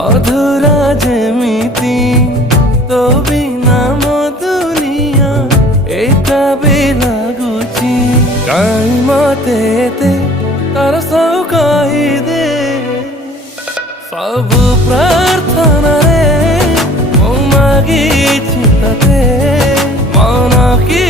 ଅଧୁରା ଯେମିତି ତୋ ବିନା ମୋ ଦୁନିଆ ଏକା ବି ଲାଗୁଛି। କାହିଁ ମତେ ଏତେ ତରସ କହିଦେ ସବୁ ପ୍ରାର୍ଥନାରେ ମୁଁ ମାଗିଛି ତତେ ମନ କି